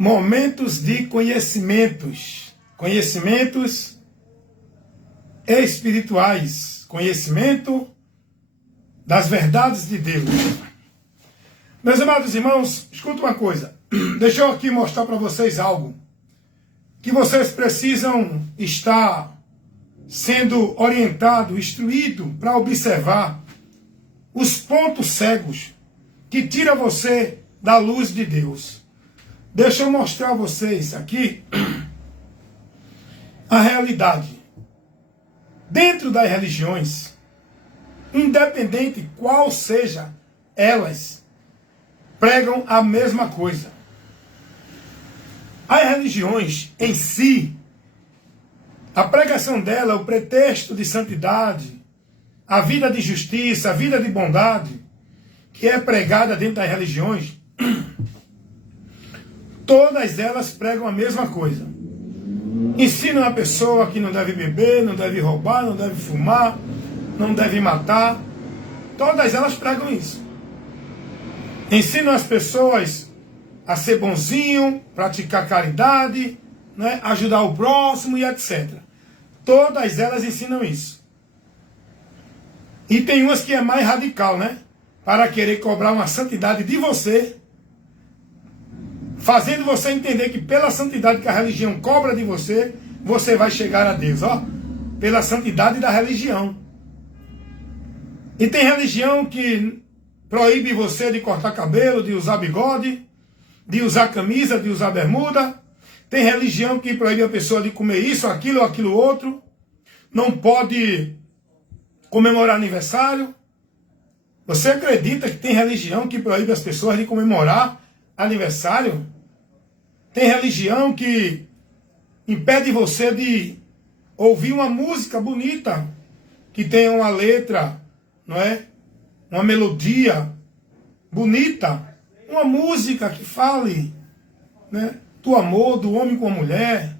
Momentos de conhecimentos. Conhecimentos espirituais. Conhecimento das verdades de Deus. Meus amados irmãos, escuta uma coisa. Deixa eu aqui mostrar para vocês algo que vocês precisam estar sendo orientado, instruído para observar os pontos cegos que tiram você da luz de Deus. Deixa eu mostrar a vocês aqui a realidade. Dentro das religiões, independente qual seja elas, pregam a mesma coisa. As religiões em si, a pregação dela, o pretexto de santidade, a vida de justiça, a vida de bondade, que é pregada dentro das religiões, todas elas pregam a mesma coisa. Ensinam a pessoa que não deve beber, não deve roubar, não deve fumar, não deve matar. Todas elas pregam isso. Ensinam as pessoas a ser bonzinho, praticar caridade, né, ajudar o próximo e etc. Todas elas ensinam isso. E tem umas que é mais radical, né? Para querer cobrar uma santidade de você, fazendo você entender que pela santidade que a religião cobra de você, você vai chegar a Deus, ó, pela santidade da religião. E tem religião que proíbe você de cortar cabelo, de usar bigode, de usar camisa, de usar bermuda. Tem religião que proíbe a pessoa de comer isso, aquilo, aquilo outro. Não pode comemorar aniversário. Você acredita que tem religião que proíbe as pessoas de comemorar aniversário? Tem religião que impede você de ouvir uma música bonita, que tenha uma letra, não é? Uma melodia bonita, uma música que fale, né, do amor do homem com a mulher.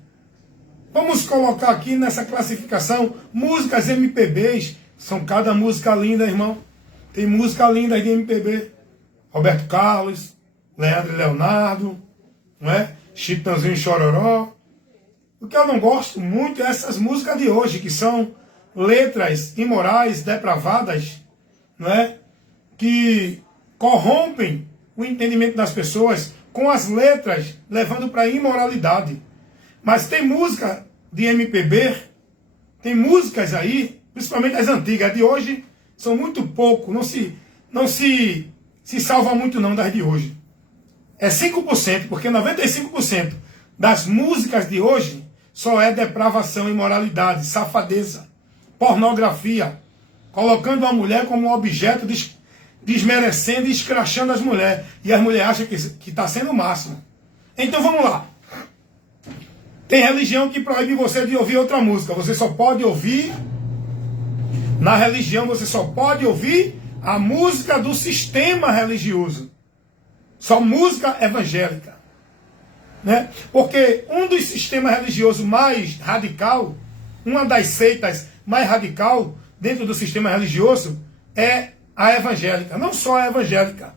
Vamos colocar aqui nessa classificação músicas MPBs. São cada música linda, irmão. Tem música linda de MPB. Roberto Carlos, Leandro e Leonardo, não é? Chitãozinho e Chororó. O que eu não gosto muito é essas músicas de hoje, que são letras imorais, depravadas, não é? Que corrompem o entendimento das pessoas com as letras levando para a imoralidade. Mas tem música de MPB, tem músicas aí, principalmente as antigas, de hoje são muito pouco, não se salva muito não das de hoje. É 5%, porque 95% das músicas de hoje só é depravação, imoralidade, safadeza, pornografia, colocando a mulher como um objeto, desmerecendo e escrachando as mulheres. E as mulheres acham que está sendo o máximo. Então vamos lá. Tem religião que proíbe você de ouvir outra música. Você só pode ouvir, na religião você só pode ouvir a música do sistema religioso. Só música evangélica. Né? Porque um dos sistemas religiosos mais radical, uma das seitas mais radical dentro do sistema religioso é a evangélica. Não só a evangélica.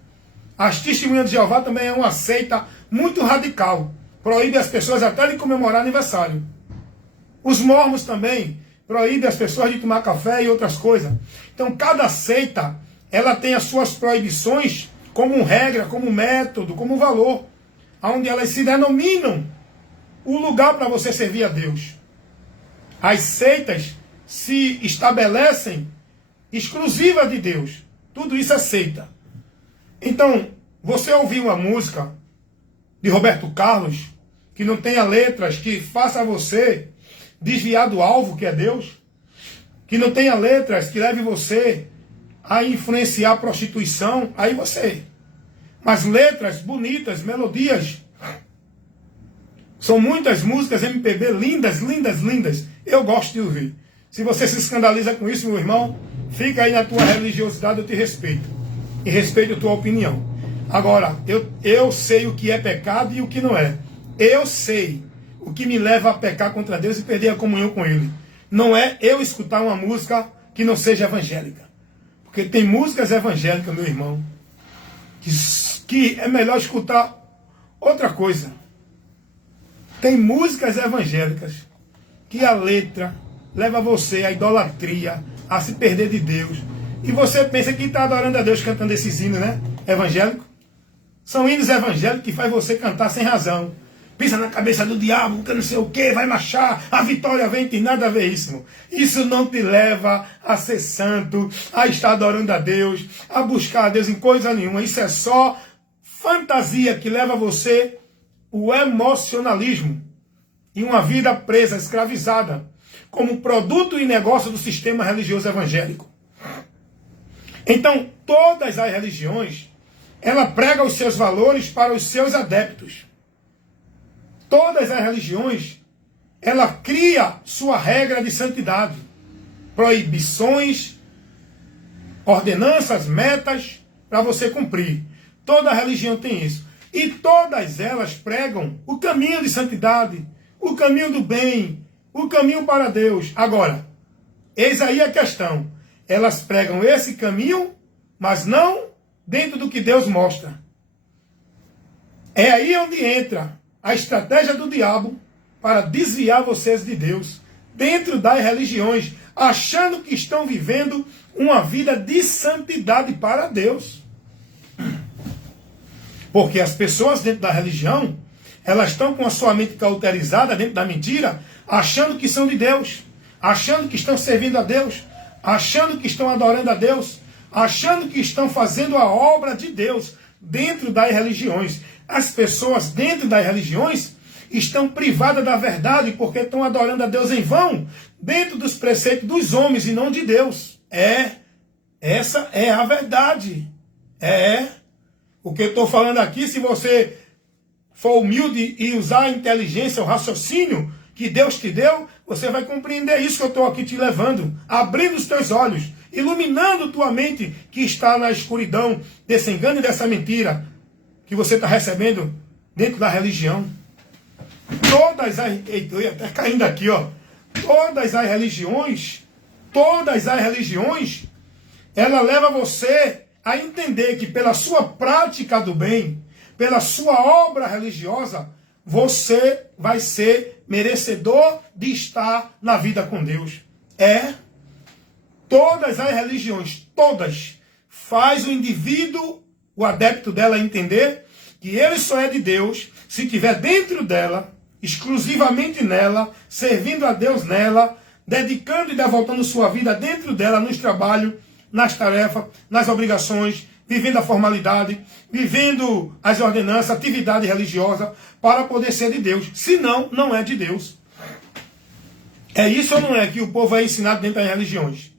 As Testemunhas de Jeová também é uma seita muito radical. Proíbe as pessoas até de comemorar aniversário. Os mormons também proíbem as pessoas de tomar café e outras coisas. Então cada seita, ela tem as suas proibições como regra, como método, como valor. Onde elas se denominam o lugar para você servir a Deus. As seitas se estabelecem exclusiva de Deus. Tudo isso é seita. Então, você ouvir uma música de Roberto Carlos, que não tenha letras que faça você desviar do alvo que é Deus, que não tenha letras que leve você a influenciar a prostituição, aí você. Mas letras bonitas, melodias. São muitas músicas MPB lindas, lindas, lindas. Eu gosto de ouvir. Se você se escandaliza com isso, meu irmão, fica aí na tua religiosidade, eu te respeito. E respeito a tua opinião. Agora, eu sei o que é pecado e o que não é. Eu sei o que me leva a pecar contra Deus e perder a comunhão com Ele. Não é eu escutar uma música que não seja evangélica. Porque tem músicas evangélicas, meu irmão, que é melhor escutar outra coisa. Tem músicas evangélicas que a letra leva você à idolatria, a se perder de Deus. E você pensa que está adorando a Deus cantando esses hinos, né? Evangélico. São hinos evangélicos que faz você cantar sem razão. Pisa na cabeça do diabo, que não sei o que, vai marchar, a vitória vem, tem nada a ver isso. Isso não te leva a ser santo, a estar adorando a Deus, a buscar a Deus em coisa nenhuma. Isso é só fantasia que leva você o emocionalismo e uma vida presa, escravizada, como produto e negócio do sistema religioso evangélico. Então, todas as religiões, ela prega os seus valores para os seus adeptos. Todas as religiões, ela cria sua regra de santidade, proibições, ordenanças, metas para você cumprir. Toda religião tem isso. E todas elas pregam o caminho de santidade, o caminho do bem, o caminho para Deus. Agora, eis aí a questão. Elas pregam esse caminho, mas não dentro do que Deus mostra. É aí onde entra a estratégia do diabo para desviar vocês de Deus, dentro das religiões, achando que estão vivendo uma vida de santidade para Deus. Porque as pessoas dentro da religião, elas estão com a sua mente cauterizada dentro da mentira, achando que são de Deus, achando que estão servindo a Deus, achando que estão adorando a Deus, achando que estão fazendo a obra de Deus dentro das religiões. As pessoas dentro das religiões estão privadas da verdade porque estão adorando a Deus em vão, dentro dos preceitos dos homens e não de Deus. Essa é a verdade. O que eu estou falando aqui, se você for humilde e usar a inteligência, o raciocínio que Deus te deu, você vai compreender isso que eu estou aqui te levando, abrindo os teus olhos, iluminando tua mente que está na escuridão desse engano e dessa mentira que você está recebendo dentro da religião. Todas as... Eu ia até caindo aqui, ó. Todas as religiões, ela leva você a entender que pela sua prática do bem, pela sua obra religiosa, você vai ser merecedor de estar na vida com Deus. Todas as religiões, todas, faz o indivíduo, o adepto dela, entender que ele só é de Deus se estiver dentro dela, exclusivamente nela, servindo a Deus nela, dedicando e devotando sua vida dentro dela, nos trabalhos, nas tarefas, nas obrigações, vivendo a formalidade, vivendo as ordenanças, atividade religiosa, para poder ser de Deus. Senão, não é de Deus. É isso ou não é que o povo é ensinado dentro das religiões?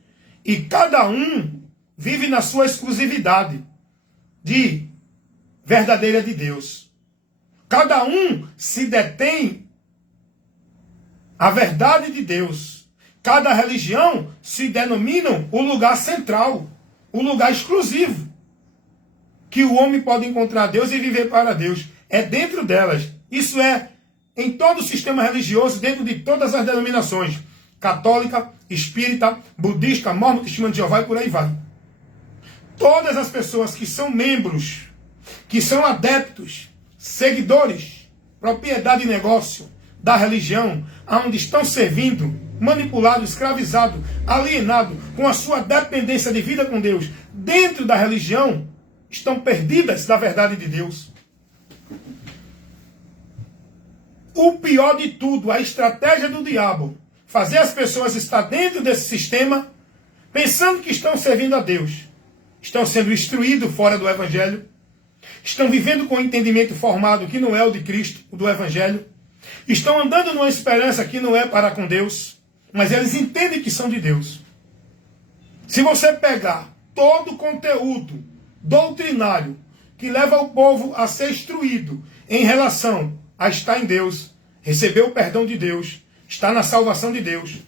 E cada um vive na sua exclusividade de verdadeira de Deus. Cada um se detém a verdade de Deus. Cada religião se denomina o lugar central, o lugar exclusivo, que o homem pode encontrar Deus e viver para Deus. É dentro delas. Isso é em todo o sistema religioso, dentro de todas as denominações. Católica, espírita, budista, mormon, testemunho de Jeová e por aí vai. Todas as pessoas que são membros, que são adeptos, seguidores, propriedade e negócio da religião, aonde estão servindo, manipulado, escravizado, alienado, com a sua dependência de vida com Deus, dentro da religião, estão perdidas da verdade de Deus. O pior de tudo, a estratégia do diabo, fazer as pessoas estar dentro desse sistema, pensando que estão servindo a Deus, estão sendo instruídos fora do Evangelho, estão vivendo com um entendimento formado que não é o de Cristo, o do Evangelho, estão andando numa esperança que não é para com Deus, mas eles entendem que são de Deus. Se você pegar todo o conteúdo doutrinário que leva o povo a ser instruído em relação a estar em Deus, receber o perdão de Deus, estar na salvação de Deus,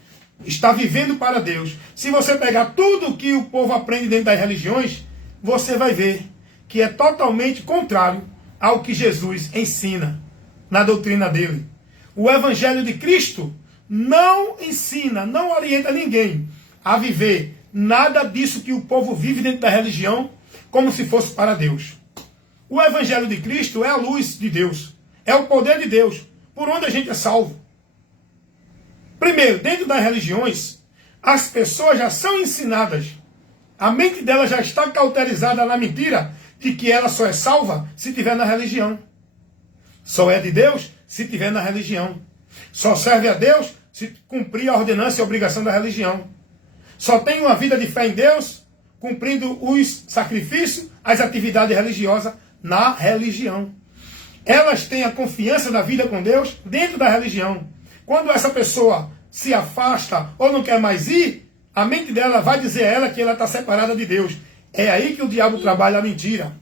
estar vivendo para Deus. Se você pegar tudo o que o povo aprende dentro das religiões, você vai ver que é totalmente contrário ao que Jesus ensina na doutrina dele. O Evangelho de Cristo não ensina, não orienta ninguém a viver nada disso que o povo vive dentro da religião como se fosse para Deus. O Evangelho de Cristo é a luz de Deus, é o poder de Deus por onde a gente é salvo. Primeiro, dentro das religiões, as pessoas já são ensinadas. A mente dela já está cauterizada na mentira de que ela só é salva se estiver na religião. Só é de Deus se estiver na religião. Só serve a Deus se cumprir a ordenança e a obrigação da religião. Só tem uma vida de fé em Deus cumprindo os sacrifícios, as atividades religiosas na religião. Elas têm a confiança da vida com Deus dentro da religião. Quando essa pessoa se afasta ou não quer mais ir, a mente dela vai dizer a ela que ela está separada de Deus. É aí que o diabo trabalha a mentira.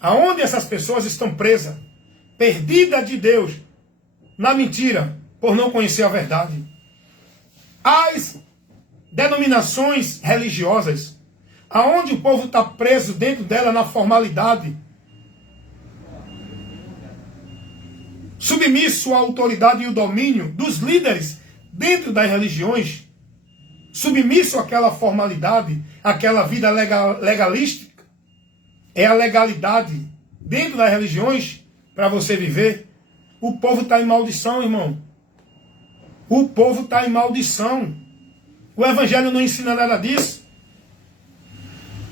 Aonde essas pessoas estão presas, perdidas de Deus, na mentira, por não conhecer a verdade. As denominações religiosas, aonde o povo está preso dentro dela na formalidade, submisso à autoridade e o domínio dos líderes dentro das religiões, submisso àquela formalidade, àquela vida legalística, é a legalidade dentro das religiões para você viver. O povo está em maldição, irmão. O povo está em maldição. O Evangelho não ensina nada disso.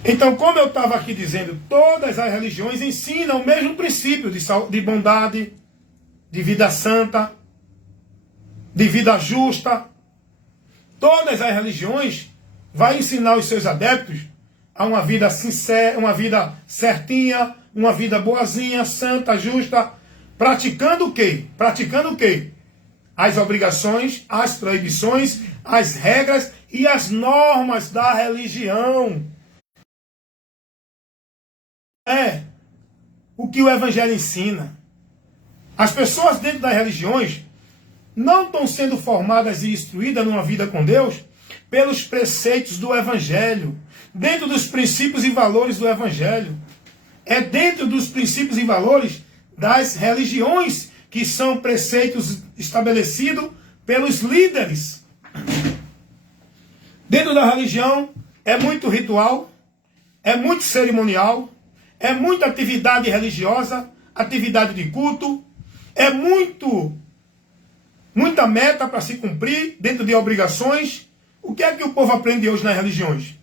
Então, como eu estava aqui dizendo, todas as religiões ensinam o mesmo princípio de bondade, de vida santa, de vida justa. Todas as religiões vão ensinar os seus adeptos a uma vida sincera, uma vida certinha, uma vida boazinha, santa, justa, praticando o quê? Praticando o quê? As obrigações, as proibições, as regras e as normas da religião. É o que o Evangelho ensina. As pessoas dentro das religiões não estão sendo formadas e instruídas numa vida com Deus pelos preceitos do Evangelho, dentro dos princípios e valores do Evangelho. É dentro dos princípios e valores das religiões que são preceitos estabelecidos pelos líderes. Dentro da religião é muito ritual, é muito cerimonial, é muita atividade religiosa, atividade de culto, é muita meta para se cumprir dentro de obrigações. O que é que o povo aprende hoje nas religiões?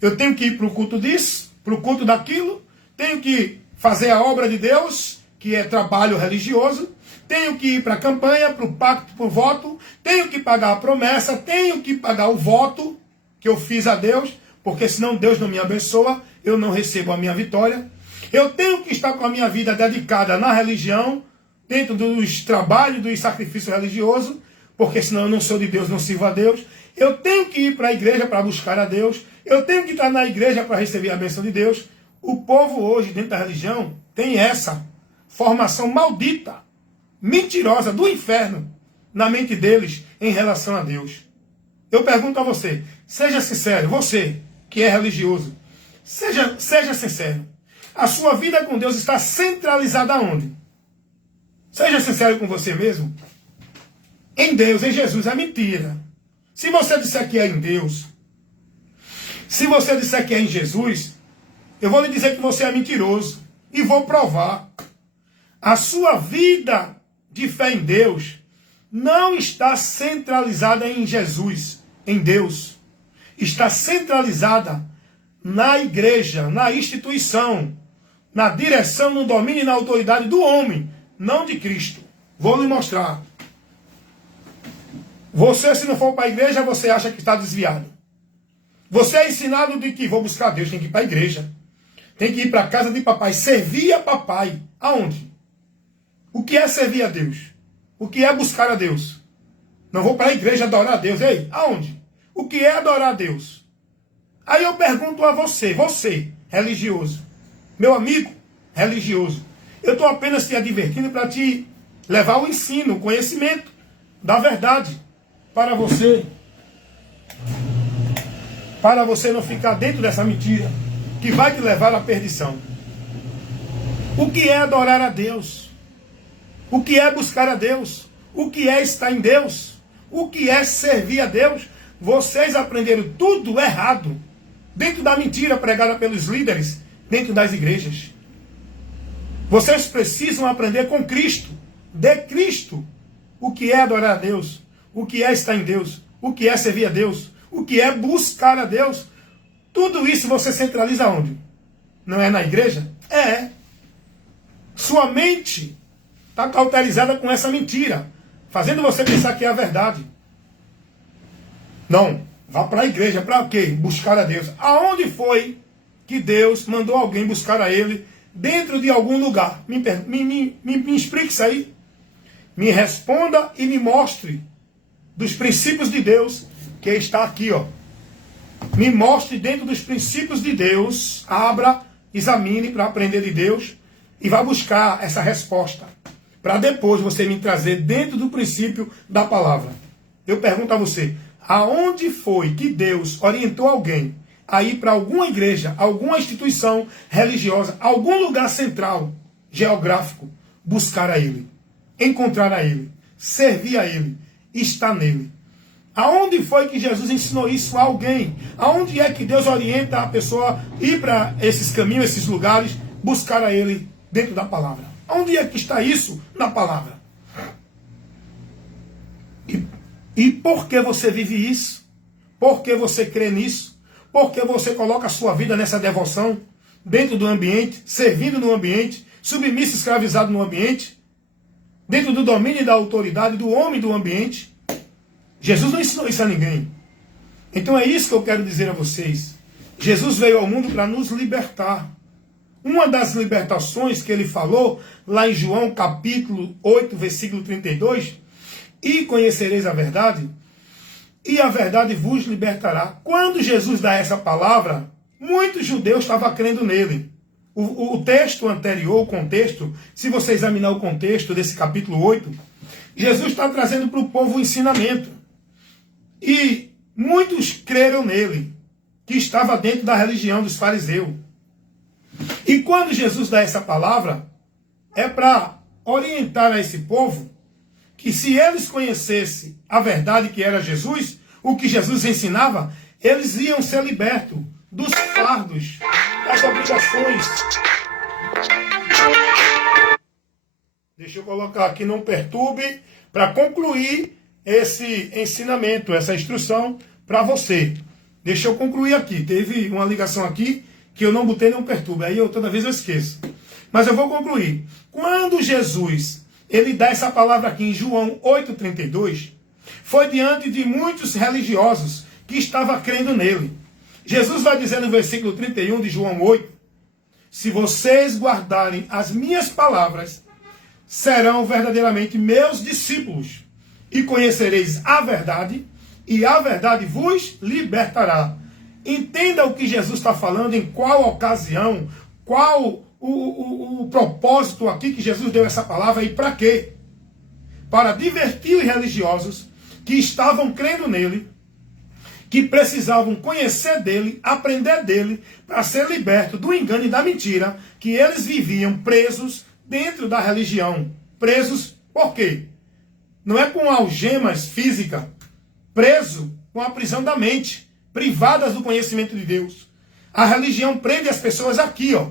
Eu tenho que ir para o culto disso, para o culto daquilo, tenho que fazer a obra de Deus, que é trabalho religioso, tenho que ir para a campanha, para o pacto, para o voto, tenho que pagar a promessa, tenho que pagar o voto que eu fiz a Deus, porque senão Deus não me abençoa, eu não recebo a minha vitória. Eu tenho que estar com a minha vida dedicada na religião, dentro dos trabalhos, dos sacrifícios religiosos, porque senão eu não sou de Deus, não sirvo a Deus. Eu tenho que ir para a igreja para buscar a Deus, eu tenho que estar na igreja para receber a bênção de Deus. O povo hoje, dentro da religião, tem essa formação maldita, mentirosa, do inferno, na mente deles em relação a Deus. Eu pergunto a você, seja sincero, você que é religioso, seja sincero. A sua vida com Deus está centralizada onde? Seja sincero com você mesmo. Em Deus, em Jesus, é mentira. Se você disser que é em Deus, se você disser que é em Jesus, eu vou lhe dizer que você é mentiroso. E vou provar. A sua vida de fé em Deus não está centralizada em Jesus, em Deus. Está centralizada na igreja, na instituição, na direção, no domínio e na autoridade do homem, não de Cristo. Vou lhe mostrar. Você, se não for para a igreja, você acha que está desviado. Você é ensinado de que vou buscar Deus, tem que ir para a igreja. Tem que ir para a casa de papai, servir a papai. Aonde? O que é servir a Deus? O que é buscar a Deus? Não vou para a igreja adorar a Deus. Ei, aonde? O que é adorar a Deus? Aí eu pergunto a você, religioso, meu amigo religioso, eu estou apenas te advertindo para te levar o ensino, o conhecimento da verdade para você não ficar dentro dessa mentira que vai te levar à perdição. O que é adorar a Deus? O que é buscar a Deus? O que é estar em Deus? O que é servir a Deus? Vocês aprenderam tudo errado dentro da mentira pregada pelos líderes dentro das igrejas. Vocês precisam aprender com Cristo, de Cristo, o que é adorar a Deus, o que é estar em Deus, o que é servir a Deus, o que é buscar a Deus. Tudo isso você centraliza onde? Não é na igreja? É. Sua mente está cauterizada com essa mentira, fazendo você pensar que é a verdade. Não, vá para a igreja, para quê? Buscar a Deus. Aonde foi que Deus mandou alguém buscar a Ele dentro de algum lugar? Me explique isso aí. Me responda e me mostre dos princípios de Deus que está aqui, ó. Me mostre dentro dos princípios de Deus. Abra, examine para aprender de Deus e vá buscar essa resposta, para depois você me trazer dentro do princípio da palavra. Eu pergunto a você, aonde foi que Deus orientou alguém a ir para alguma igreja, alguma instituição religiosa, algum lugar central, geográfico, buscar a Ele, encontrar a Ele, servir a Ele, estar nele? Aonde foi que Jesus ensinou isso a alguém? Aonde é que Deus orienta a pessoa a ir para esses caminhos, esses lugares, buscar a Ele dentro da palavra? Onde é que está isso na palavra? E por que você vive isso? Por que você crê nisso? Por que você coloca a sua vida nessa devoção? Dentro do ambiente, servindo no ambiente, submisso, escravizado no ambiente, dentro do domínio e da autoridade do homem do ambiente. Jesus não ensinou isso a ninguém. Então é isso que eu quero dizer a vocês. Jesus veio ao mundo para nos libertar. Uma das libertações que ele falou, lá em João capítulo 8, versículo 32, e conhecereis a verdade, e a verdade vos libertará. Quando Jesus dá essa palavra, muitos judeus estavam crendo nele. O texto anterior, o contexto, se você examinar o contexto desse capítulo 8, Jesus está trazendo para o povo o ensinamento. E muitos creram nele, que estava dentro da religião dos fariseus. E quando Jesus dá essa palavra, é para orientar a esse povo que se eles conhecessem a verdade que era Jesus, o que Jesus ensinava, eles iam ser libertos dos fardos, das obrigações. Deixa eu colocar aqui, não perturbe, para concluir esse ensinamento, essa instrução para você. Deixa eu concluir aqui. Teve uma ligação aqui que eu não botei não perturbe. Aí toda vez eu esqueço. Mas eu vou concluir. Quando Jesus, ele dá essa palavra aqui em João 8,32, foi diante de muitos religiosos que estavam crendo nele. Jesus vai dizer no versículo 31 de João 8, se vocês guardarem as minhas palavras, serão verdadeiramente meus discípulos, e conhecereis a verdade, e a verdade vos libertará. Entenda o que Jesus está falando, em qual ocasião, qual o propósito aqui que Jesus deu essa palavra e para quê? Para divertir os religiosos que estavam crendo nele, que precisavam conhecer dele, aprender dele, para ser liberto do engano e da mentira, que eles viviam presos dentro da religião. Presos por quê? Não é com algemas físicas, preso com a prisão da mente, privadas do conhecimento de Deus. A religião prende as pessoas aqui, ó,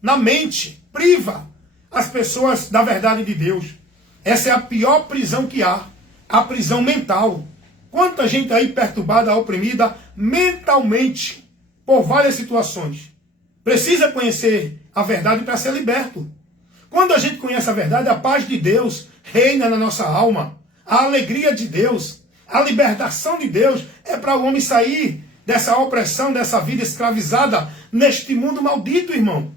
na mente, priva as pessoas da verdade de Deus. Essa é a pior prisão que há, a prisão mental. Quanta gente aí perturbada, oprimida mentalmente por várias situações. Precisa conhecer a verdade para ser liberto. Quando a gente conhece a verdade, a paz de Deus reina na nossa alma. A alegria de Deus, a libertação de Deus é para o homem sair dessa opressão, dessa vida escravizada neste mundo maldito, irmão.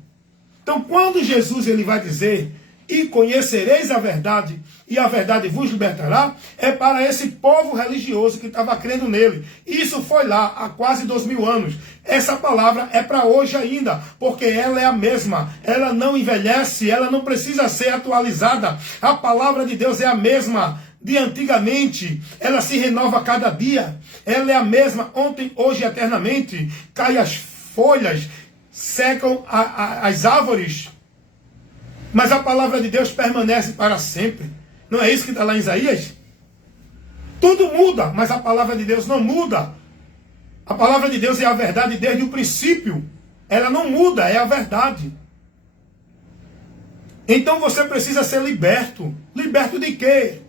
Então, quando Jesus ele vai dizer, e conhecereis a verdade, e a verdade vos libertará, é para esse povo religioso que estava crendo nele. Isso foi lá há quase 2000 anos. Essa palavra é para hoje ainda, porque ela é a mesma. Ela não envelhece, ela não precisa ser atualizada. A palavra de Deus é a mesma de antigamente, ela se renova a cada dia. Ela é a mesma ontem, hoje e eternamente. Cai as folhas, secam as árvores, mas a palavra de Deus permanece para sempre. Não é isso que está lá em Isaías? Tudo muda, mas a palavra de Deus não muda. A palavra de Deus é a verdade desde o princípio. Ela não muda, é a verdade. Então você precisa ser liberto. Liberto de quê?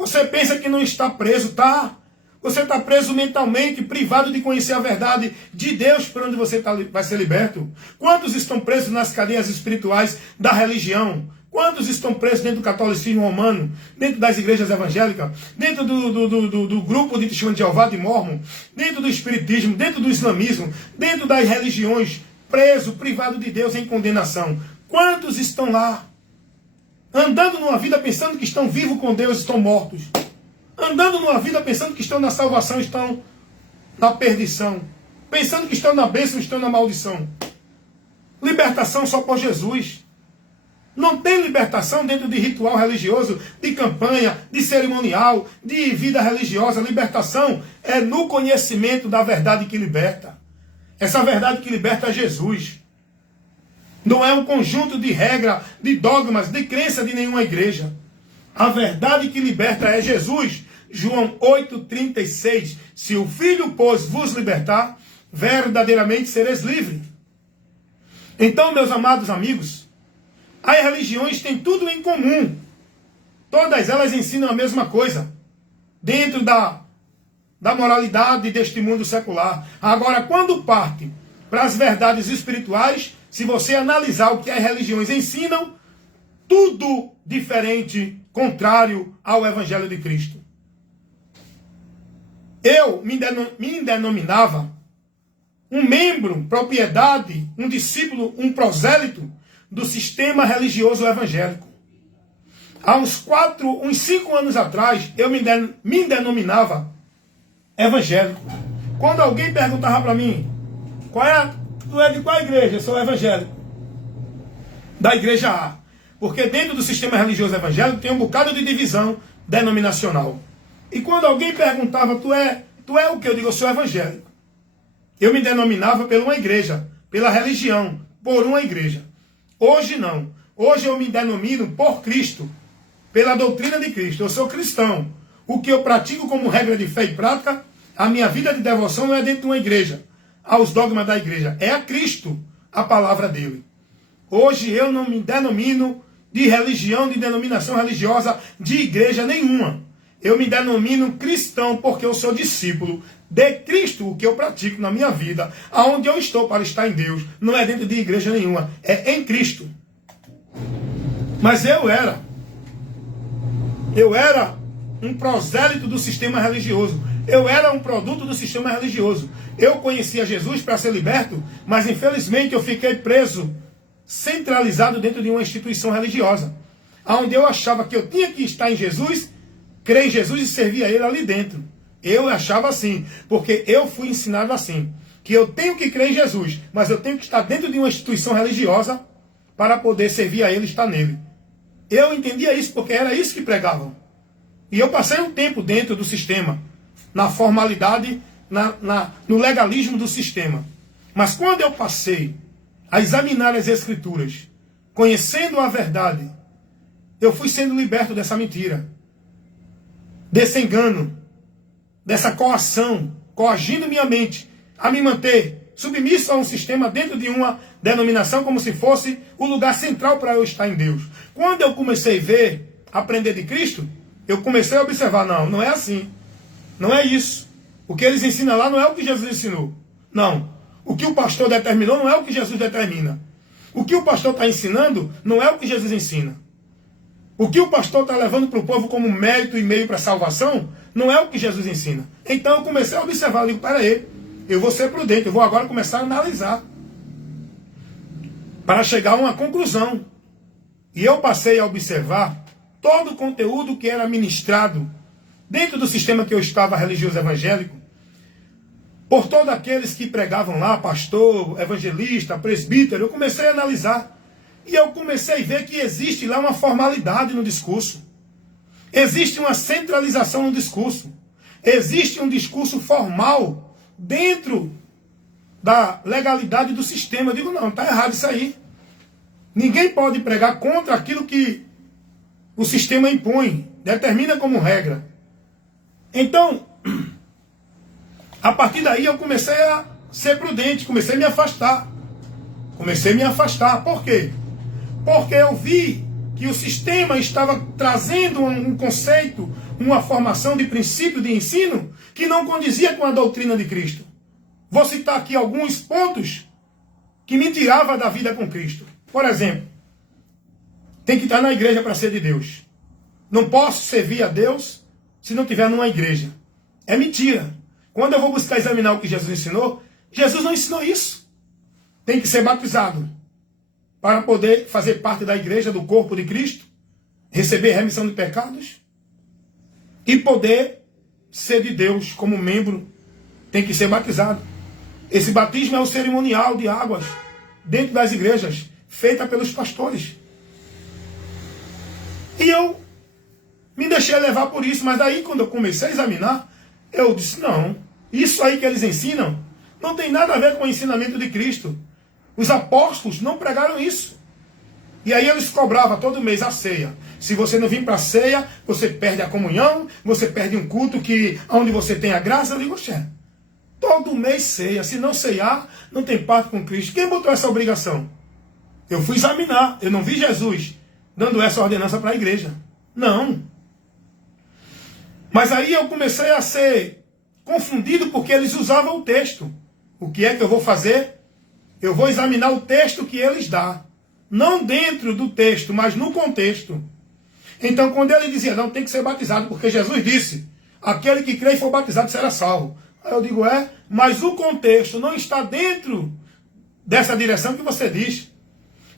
Você pensa que não está preso, tá? Você está preso mentalmente, privado de conhecer a verdade de Deus por onde você vai ser liberto. Quantos estão presos nas cadeias espirituais da religião? Quantos estão presos dentro do catolicismo romano, dentro das igrejas evangélicas, dentro do grupo de Testemunho de Jeová, de Mórmon, dentro do espiritismo, dentro do islamismo, dentro das religiões, preso, privado de Deus em condenação? Quantos estão lá? Andando numa vida pensando que estão vivos com Deus, estão mortos. Andando numa vida pensando que estão na salvação, estão na perdição. Pensando que estão na bênção, estão na maldição. Libertação só por Jesus. Não tem libertação dentro de ritual religioso, de campanha, de cerimonial, de vida religiosa. Libertação é no conhecimento da verdade que liberta. Essa verdade que liberta é Jesus. Não é um conjunto de regras, de dogmas, de crença de nenhuma igreja. A verdade que liberta é Jesus. João 8,36. Se o Filho, pois, vos libertar, verdadeiramente sereis livres. Então, meus amados amigos, as religiões têm tudo em comum. Todas elas ensinam a mesma coisa. Dentro da moralidade deste mundo secular. Agora, quando parte para as verdades espirituais, se você analisar o que as religiões ensinam, tudo diferente, contrário ao Evangelho de Cristo. Eu me denominava um membro, propriedade, um discípulo, um prosélito do sistema religioso evangélico. Há uns 5 anos atrás, eu me denominava evangélico. Quando alguém perguntava para mim, tu é de qual igreja? Eu sou evangélico. Da igreja A. Porque dentro do sistema religioso evangélico tem um bocado de divisão denominacional. E quando alguém perguntava, tu é o que? Eu digo, eu sou evangélico. Eu me denominava por uma igreja, pela religião, por uma igreja. Hoje não. Hoje eu me denomino por Cristo, pela doutrina de Cristo. Eu sou cristão. O que eu pratico como regra de fé e prática, a minha vida de devoção não é dentro de uma igreja, aos dogmas da igreja. É a Cristo, a palavra dele. Hoje eu não me denomino de religião, de denominação religiosa, de igreja nenhuma. Eu me denomino cristão porque eu sou discípulo de Cristo, o que eu pratico na minha vida, aonde eu estou para estar em Deus. Não é dentro de igreja nenhuma, é em Cristo. Mas eu era um prosélito do sistema religioso. Eu era um produto do sistema religioso. Eu conhecia Jesus para ser liberto, mas infelizmente eu fiquei preso, centralizado dentro de uma instituição religiosa, onde eu achava que eu tinha que estar em Jesus, crer em Jesus e servir a Ele ali dentro. Eu achava assim, porque eu fui ensinado assim, que eu tenho que crer em Jesus, mas eu tenho que estar dentro de uma instituição religiosa para poder servir a Ele e estar nele. Eu entendia isso porque era isso que pregavam. E eu passei um tempo dentro do sistema, na formalidade, no legalismo do sistema. Mas quando eu passei a examinar as Escrituras, conhecendo a verdade, eu fui sendo liberto dessa mentira, desse engano, dessa coação, coagindo minha mente a me manter submisso a um sistema dentro de uma denominação como se fosse o lugar central para eu estar em Deus. Quando eu comecei a ver, aprender de Cristo, eu comecei a observar, não é assim. Não é isso. O que eles ensinam lá não é o que Jesus ensinou. Não. O que o pastor determinou não é o que Jesus determina. O que o pastor está ensinando não é o que Jesus ensina. O que o pastor está levando para o povo como mérito e meio para a salvação não é o que Jesus ensina. Então eu comecei a observar, eu digo, peraí, eu vou ser prudente, eu vou agora começar a analisar para chegar a uma conclusão. E eu passei a observar todo o conteúdo que era ministrado dentro do sistema que eu estava religioso evangélico, por todos aqueles que pregavam lá, pastor, evangelista, presbítero. Eu comecei a analisar. E eu comecei a ver que existe lá uma formalidade no discurso. Existe uma centralização no discurso. Existe um discurso formal dentro da legalidade do sistema. Eu digo, não, está errado isso aí. Ninguém pode pregar contra aquilo que o sistema impõe, determina como regra. Então, a partir daí eu comecei a ser prudente, comecei a me afastar. Por quê? Porque eu vi que o sistema estava trazendo um conceito, uma formação de princípio de ensino que não condizia com a doutrina de Cristo. Vou citar aqui alguns pontos que me tirava da vida com Cristo. Por exemplo, tem que estar na igreja para ser de Deus. Não posso servir a Deus se não estiver numa igreja. É mentira. Quando eu vou buscar examinar o que Jesus ensinou, Jesus não ensinou isso. Tem que ser batizado para poder fazer parte da igreja, do corpo de Cristo, receber remissão de pecados e poder ser de Deus como membro. Tem que ser batizado. Esse batismo é o cerimonial de águas dentro das igrejas, feita pelos pastores. E eu me deixei levar por isso, mas daí quando eu comecei a examinar, eu disse, não, isso aí que eles ensinam não tem nada a ver com o ensinamento de Cristo. Os apóstolos não pregaram isso. E aí eles cobravam todo mês a ceia. Se você não vir para a ceia, você perde a comunhão, você perde um culto onde você tem a graça. Eu digo, todo mês ceia. Se não ceiar, não tem parte com Cristo. Quem botou essa obrigação? Eu fui examinar. Eu não vi Jesus dando essa ordenança para a igreja. Não. Mas aí eu comecei a ser confundido porque eles usavam o texto. O que é que eu vou fazer? Eu vou examinar o texto que eles dão. Não dentro do texto, mas no contexto. Então, quando ele dizia, não, tem que ser batizado, porque Jesus disse, aquele que crê e for batizado será salvo. Aí eu digo, mas o contexto não está dentro dessa direção que você diz.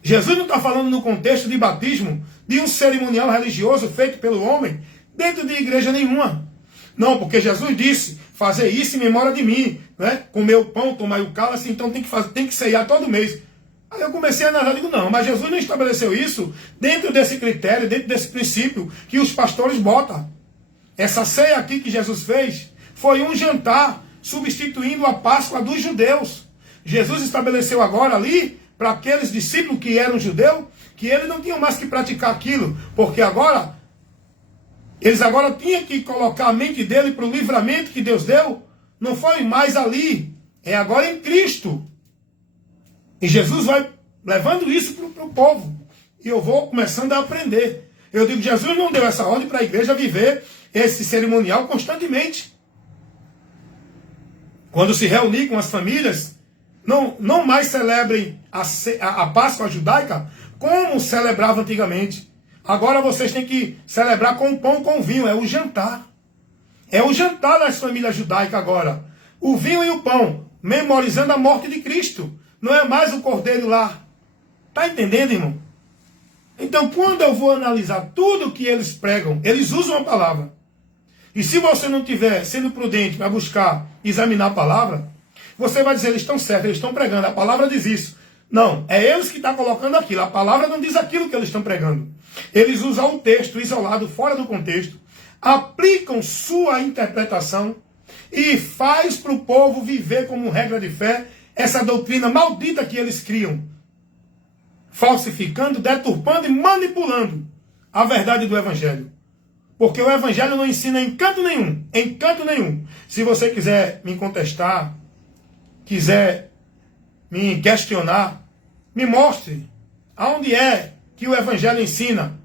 Jesus não está falando no contexto de batismo, de um cerimonial religioso feito pelo homem, dentro de igreja nenhuma. Não, porque Jesus disse, fazer isso em memória de mim, né? Comer o pão, tomar o cálice, então tem que ceiar todo mês. Aí eu comecei a analisar, digo, não, mas Jesus não estabeleceu isso dentro desse critério, dentro desse princípio que os pastores botam. Essa ceia aqui que Jesus fez foi um jantar substituindo a Páscoa dos judeus. Jesus estabeleceu agora ali, para aqueles discípulos que eram judeus, que eles não tinham mais que praticar aquilo, porque agora, eles agora tinham que colocar a mente dele para o livramento que Deus deu, não foi mais ali, é agora em Cristo. E Jesus vai levando isso para o povo. E eu vou começando a aprender. Eu digo, Jesus não deu essa ordem para a igreja viver esse cerimonial constantemente. Quando se reunir com as famílias, não mais celebrem a Páscoa judaica como celebrava antigamente. Agora vocês têm que celebrar com o pão e com o vinho. É o jantar. É o jantar das famílias judaicas agora. O vinho e o pão, memorizando a morte de Cristo. Não é mais o cordeiro lá. Está entendendo, irmão? Então, quando eu vou analisar tudo que eles pregam, eles usam a palavra. E se você não estiver sendo prudente para buscar examinar a palavra, você vai dizer, eles estão certos, eles estão pregando, a palavra diz isso. Não, é eles que estão colocando aquilo. A palavra não diz aquilo que eles estão pregando. Eles usam o texto isolado, fora do contexto, aplicam sua interpretação e faz para o povo viver como regra de fé essa doutrina maldita que eles criam, falsificando, deturpando e manipulando a verdade do Evangelho. Porque o Evangelho não ensina em canto nenhum. Em canto nenhum. Se você quiser me contestar, quiser me questionar, me mostre aonde é que o Evangelho ensina.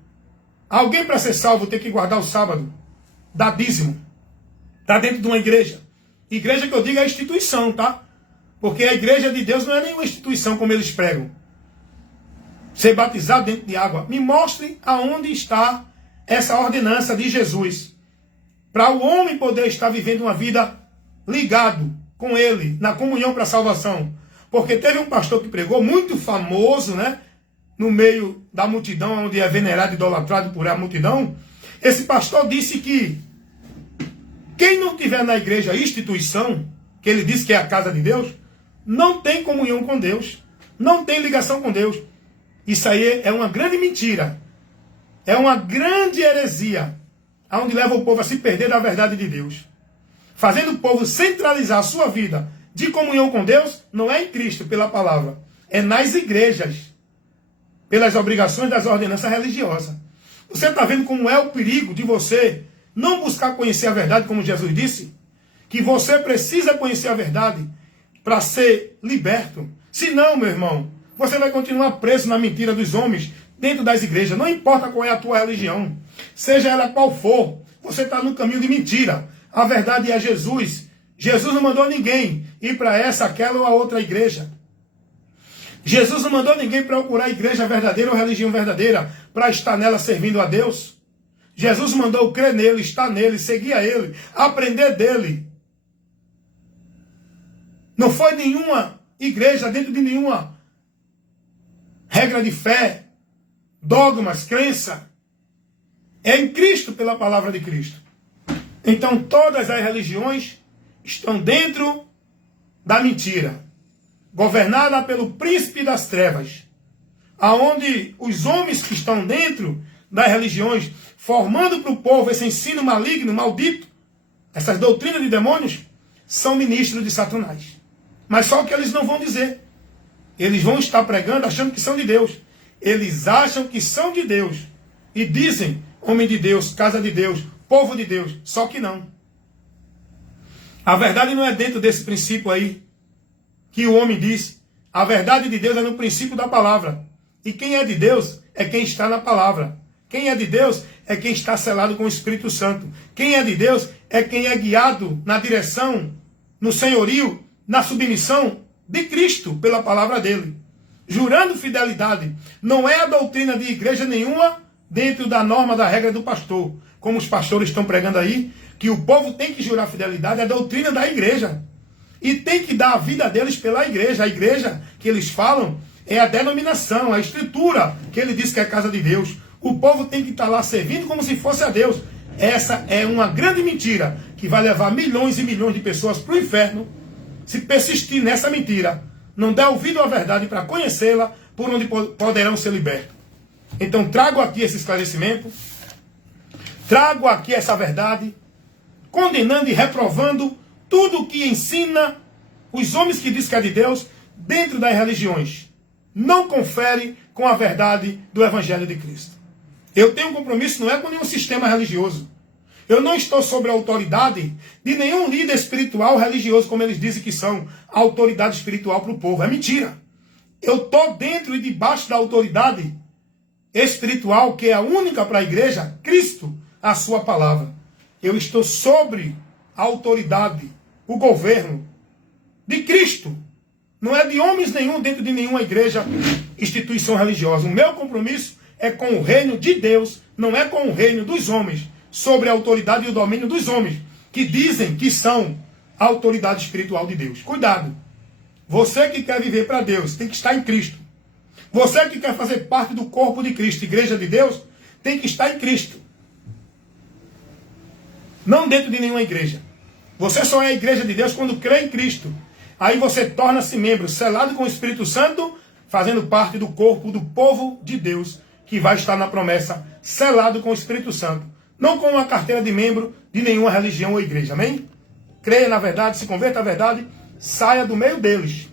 Alguém para ser salvo tem que guardar o sábado, dar dízimo. Está dentro de uma igreja. Igreja que eu digo é instituição, tá? Porque a igreja de Deus não é nenhuma instituição como eles pregam. Ser batizado dentro de água. Me mostre aonde está essa ordenança de Jesus. Para o homem poder estar vivendo uma vida ligado com ele, na comunhão para a salvação. Porque teve um pastor que pregou, muito famoso, né? No meio da multidão, onde é venerado e idolatrado por a multidão. Esse pastor disse que quem não tiver na igreja instituição, que ele disse que é a casa de Deus, não tem comunhão com Deus, não tem ligação com Deus. Isso aí é uma grande mentira, é uma grande heresia, onde leva o povo a se perder da verdade de Deus, fazendo o povo centralizar a sua vida de comunhão com Deus, não é em Cristo pela palavra, é nas igrejas, pelas obrigações das ordenanças religiosas. Você está vendo como é o perigo de você não buscar conhecer a verdade, como Jesus disse? Que você precisa conhecer a verdade para ser liberto. Se não, meu irmão, você vai continuar preso na mentira dos homens, dentro das igrejas. Não importa qual é a tua religião, seja ela qual for, você está no caminho de mentira. A verdade é Jesus. Jesus não mandou ninguém ir para essa, aquela ou a outra igreja. Jesus não mandou ninguém procurar a igreja verdadeira ou religião verdadeira para estar nela servindo a Deus. Jesus mandou crer nele, estar nele, seguir a ele, aprender dele. Não foi nenhuma igreja dentro de nenhuma regra de fé, dogmas, crença. É em Cristo, pela palavra de Cristo. Então todas as religiões estão dentro da mentira, governada pelo príncipe das trevas, aonde os homens que estão dentro das religiões, formando para o povo esse ensino maligno, maldito, essas doutrinas de demônios, são ministros de Satanás. Mas só que eles não vão dizer. Eles vão estar pregando achando que são de Deus. Eles acham que são de Deus. E dizem, homem de Deus, casa de Deus, povo de Deus. Só que não. A verdade não é dentro desse princípio aí que o homem diz. A verdade de Deus é no princípio da palavra. E quem é de Deus é quem está na palavra. Quem é de Deus é quem está selado com o Espírito Santo. Quem é de Deus é quem é guiado na direção, no senhorio, na submissão de Cristo pela palavra dele. Jurando fidelidade. Não é a doutrina de igreja nenhuma dentro da norma, da regra do pastor. Como os pastores estão pregando aí, que o povo tem que jurar fidelidade, é a doutrina da igreja. E tem que dar a vida deles pela igreja. A igreja que eles falam é a denominação, a estrutura que ele diz que é a casa de Deus. O povo tem que estar lá servindo como se fosse a Deus. Essa é uma grande mentira que vai levar milhões e milhões de pessoas para o inferno. Se persistir nessa mentira, não der ouvido à verdade para conhecê-la, por onde poderão ser libertos. Então trago aqui esse esclarecimento, trago aqui essa verdade, condenando e reprovando tudo o que ensina os homens que dizem que é de Deus dentro das religiões. Não confere com a verdade do Evangelho de Cristo. Eu tenho um compromisso, não é com nenhum sistema religioso. Eu não estou sob a autoridade de nenhum líder espiritual religioso, como eles dizem que são, a autoridade espiritual para o povo. É mentira. Eu estou dentro e debaixo da autoridade espiritual, que é a única para a igreja, Cristo, a sua palavra. Eu estou sobre a autoridade, o governo de Cristo. Não é de homens nenhum dentro de nenhuma igreja, instituição religiosa. O meu compromisso é com o reino de Deus, não é com o reino dos homens, sobre a autoridade e o domínio dos homens, que dizem que são a autoridade espiritual de Deus. Cuidado. Você que quer viver para Deus, tem que estar em Cristo. Você que quer fazer parte do corpo de Cristo, igreja de Deus, tem que estar em Cristo. Não dentro de nenhuma igreja. Você só é a igreja de Deus quando crê em Cristo. Aí você torna-se membro, selado com o Espírito Santo, fazendo parte do corpo do povo de Deus, que vai estar na promessa, selado com o Espírito Santo. Não com uma carteira de membro de nenhuma religião ou igreja. Amém? Creia na verdade, se converta à verdade, saia do meio deles.